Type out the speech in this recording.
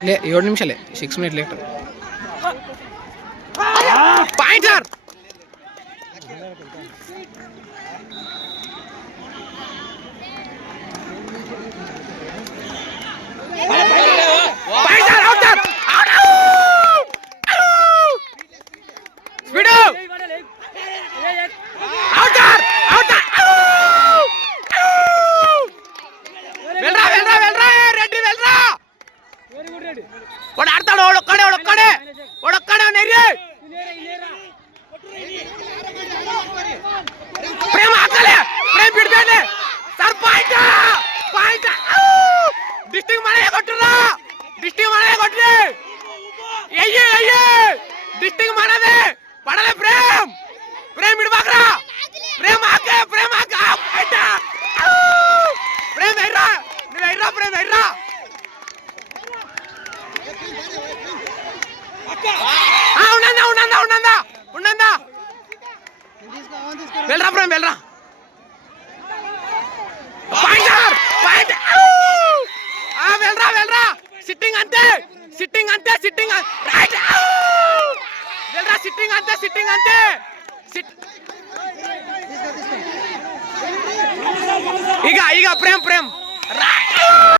7 నిమిషాలే 6 minute late pointer వాడు ఆడతాడు ఒక్కడే నెర్రి ప్రేమ ఆకలే ప్రేమ పిడిపేలే సార్ పాయింట్ డిస్ట్రిక్ట్ మనమే కొట్టురా అయ్యే డిస్ట్రిక్ట్ మనదే పడలే ప్రేమ్ ఇడబాకరా ప్రేమ ఆకే పాయింట్ ప్రేమ్ ఎర్రా నువ్వు ఎర్రా ప్రేమ్ ఎర్రా ఉన్నందా వెళ్ళరా ప్రేమ్ వెళ్ళరా వెళ్ళరా సిట్టింగ్ అంతే రైట్ వెళ్ళరా సిట్టింగ్ అంతే ఇక ప్రేమ్ రైట్